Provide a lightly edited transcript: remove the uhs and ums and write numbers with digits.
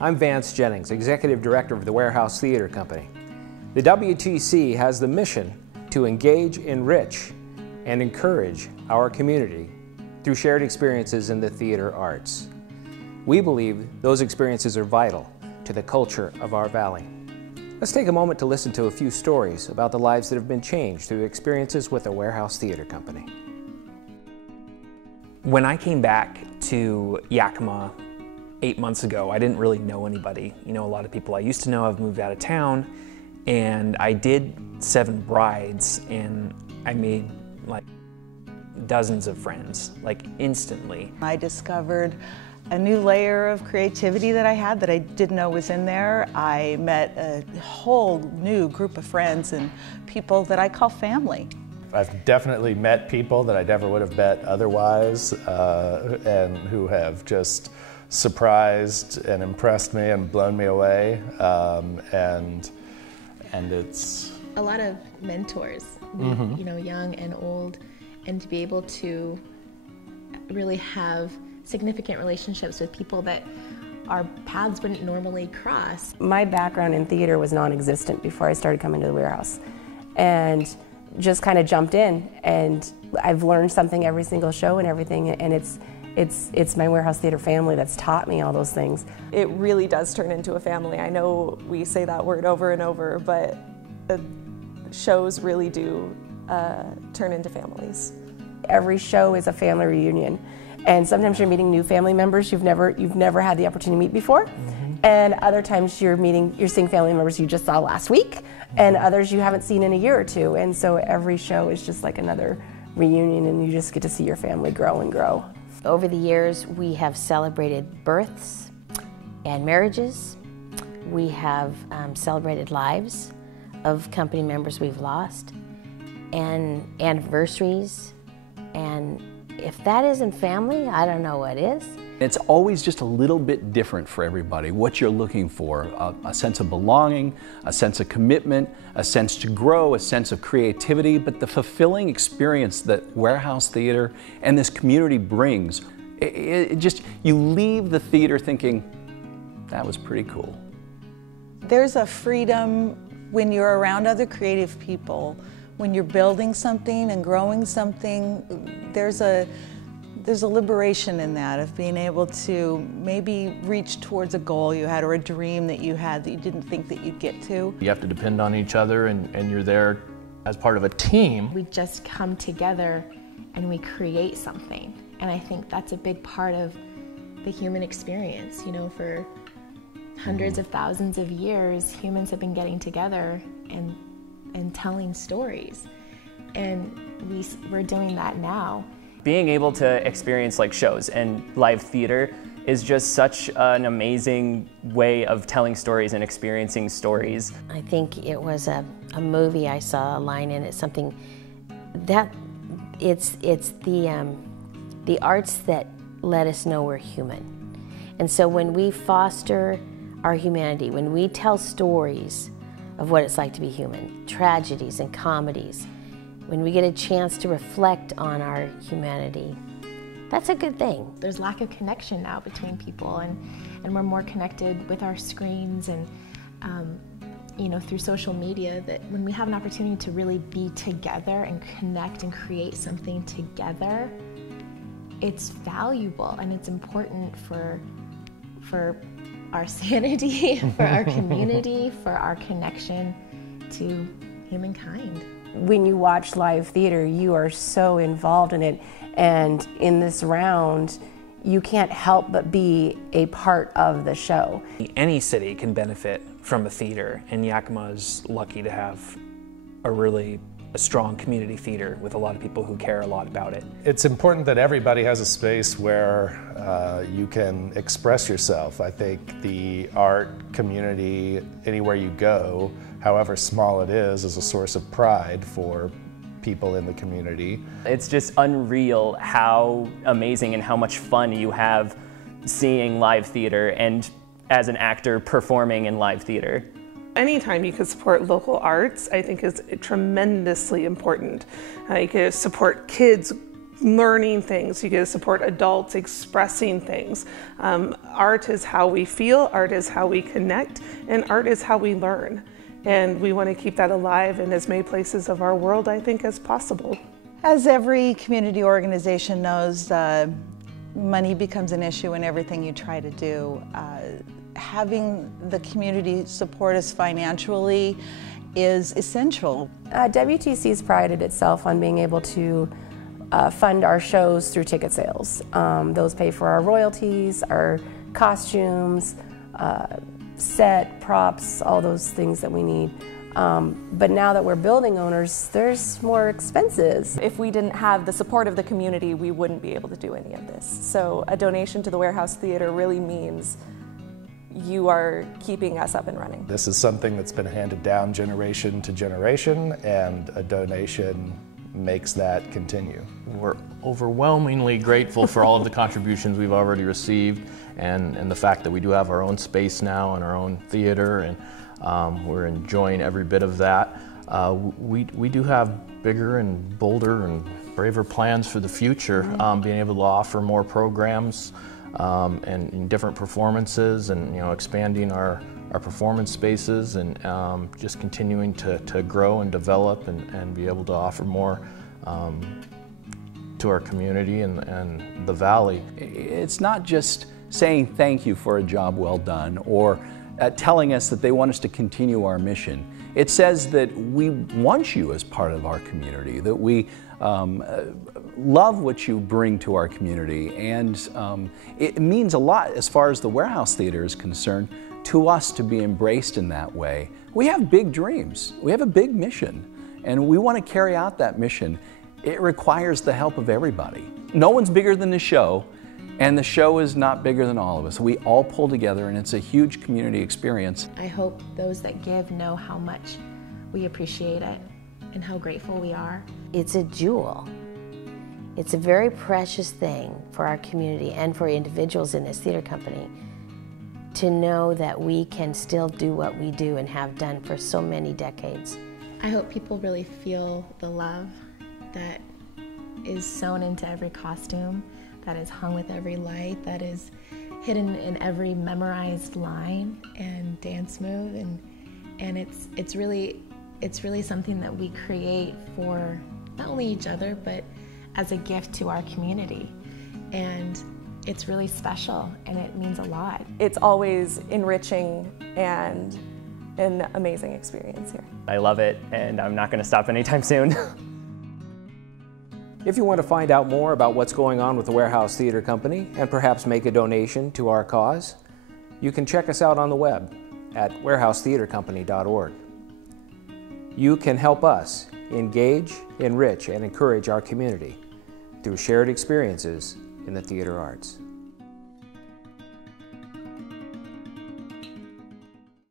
I'm Vance Jennings, Executive Director of the Warehouse Theater Company. The WTC has the mission to engage, enrich, and encourage our community through shared experiences in the theater arts. We believe those experiences are vital to the culture of our valley. Let's take a moment to listen to a few stories about the lives that have been changed through experiences with the Warehouse Theater Company. When I came back to Yakima 8 months ago, I didn't really know anybody. You know, a lot of people I used to know have moved out of town, and I did 7 brides, and I made like dozens of friends, like instantly. I discovered a new layer of creativity that I had that I didn't know was in there. I met a whole new group of friends and people that I call family. I've definitely met people that I never would have met otherwise, and who have just surprised and impressed me and blown me away, and it's a lot of mentors, you know, young and old, and to be able to really have significant relationships with people that our paths wouldn't normally cross. My background in theater was non-existent before I started coming to the Warehouse, and just kind of jumped in, and I've learned something every single show and everything, and it's my Warehouse Theater family that's taught me all those things. It really does turn into a family. I know we say that word over and over, but shows really do turn into families. Every show is a family reunion, and sometimes you're meeting new family members you've never had the opportunity to meet before, and other times you're seeing family members you just saw last week, and others you haven't seen in a year or two, and so every show is just like another reunion, and you just get to see your family grow and grow. Over the years, we have celebrated births and marriages. We have celebrated lives of company members we've lost, and anniversaries. And if that isn't family, I don't know what is. It's always just a little bit different for everybody, what you're looking for. A sense of belonging, a sense of commitment, a sense to grow, a sense of creativity, but the fulfilling experience that Warehouse Theater and this community brings, you leave the theater thinking, that was pretty cool. There's a freedom when you're around other creative people, when you're building something and growing something, there's a liberation in that, of being able to maybe reach towards a goal you had or a dream that you had that you didn't think that you'd get to. You have to depend on each other, and you're there as part of a team. We just come together and we create something. And I think that's a big part of the human experience. You know, for hundreds of thousands of years, humans have been getting together and telling stories. And we're doing that now. Being able to experience like shows and live theater is just such an amazing way of telling stories and experiencing stories. I think it was a movie I saw a line in it, something that it's the arts that let us know we're human. And so when we foster our humanity, when we tell stories of what it's like to be human, tragedies and comedies, when we get a chance to reflect on our humanity, that's a good thing. There's lack of connection now between people, and we're more connected with our screens and you know, through social media, that when we have an opportunity to really be together and connect and create something together, it's valuable and it's important for our sanity, for our community, for our connection to humankind. When you watch live theater, you are so involved in it, and in this round, you can't help but be a part of the show. Any city can benefit from a theater, and Yakima is lucky to have a strong community theater with a lot of people who care a lot about it. It's important that everybody has a space where you can express yourself. I think the art community, anywhere you go, however small it is a source of pride for people in the community. It's just unreal how amazing and how much fun you have seeing live theater and as an actor performing in live theater. Anytime you can support local arts, I think is tremendously important. You can support kids learning things. You get to support adults expressing things. Art is how we feel, art is how we connect, and art is how we learn. And we want to keep that alive in as many places of our world, I think, as possible. As every community organization knows, money becomes an issue in everything you try to do. Having the community support us financially is essential. WTC's prided itself on being able to fund our shows through ticket sales. Those pay for our royalties, our costumes, set, props, all those things that we need. But now that we're building owners, there's more expenses. If we didn't have the support of the community, we wouldn't be able to do any of this. So a donation to the Warehouse Theater really means you are keeping us up and running. This is something that's been handed down generation to generation, and a donation makes that continue. We're overwhelmingly grateful for all of the contributions we've already received, and the fact that we do have our own space now and our own theater, and we're enjoying every bit of that. We do have bigger and bolder and braver plans for the future, being able to offer more programs and different performances, and expanding our performance spaces, and just continuing to grow and develop and be able to offer more to our community and the Valley. It's not just saying thank you for a job well done, or telling us that they want us to continue our mission. It says that we want you as part of our community, that we love what you bring to our community, and it means a lot as far as the Warehouse Theater is concerned to us to be embraced in that way. We have big dreams, we have a big mission, and we want to carry out that mission. It requires the help of everybody. No one's bigger than the show, and the show is not bigger than all of us. We all pull together, and it's a huge community experience. I hope those that give know how much we appreciate it and how grateful we are. It's a jewel. It's a very precious thing for our community and for individuals in this theater company to know that we can still do what we do and have done for so many decades. I hope people really feel the love that is sewn into every costume, that is hung with every light, that is hidden in every memorized line and dance move, and it's really something that we create for not only each other but as a gift to our community, and it's really special and it means a lot. It's always enriching and an amazing experience here. I love it, and I'm not going to stop anytime soon. If you want to find out more about what's going on with the Warehouse Theater Company and perhaps make a donation to our cause, you can check us out on the web at warehousetheatercompany.org. You can help us engage, enrich, and encourage our community through shared experiences in the theater arts.